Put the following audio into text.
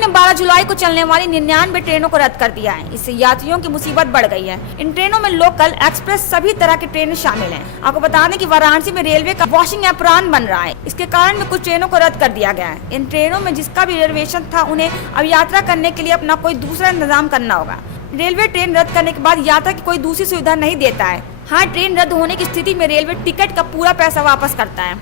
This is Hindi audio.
ने 12 जुलाई को चलने वाली 99 ट्रेनों को रद्द कर दिया है। इससे यात्रियों की मुसीबत बढ़ गई है। इन ट्रेनों में लोकल, एक्सप्रेस सभी तरह की ट्रेनें शामिल हैं। आपको बता दें कि वाराणसी में रेलवे का वॉशिंग एप्रॉन बन रहा है। इसके कारण में कुछ ट्रेनों को रद्द कर दिया गया है। इन ट्रेनों में जिसका भी रिजर्वेशन था उन्हें अब यात्रा करने के लिए अपना कोई दूसरा इंतजाम करना होगा। रेलवे ट्रेन रद्द करने के बाद यात्रा की कोई दूसरी सुविधा नहीं देता है। हाँ, ट्रेन रद्द होने की स्थिति में रेलवे टिकट का पूरा पैसा वापस करता है।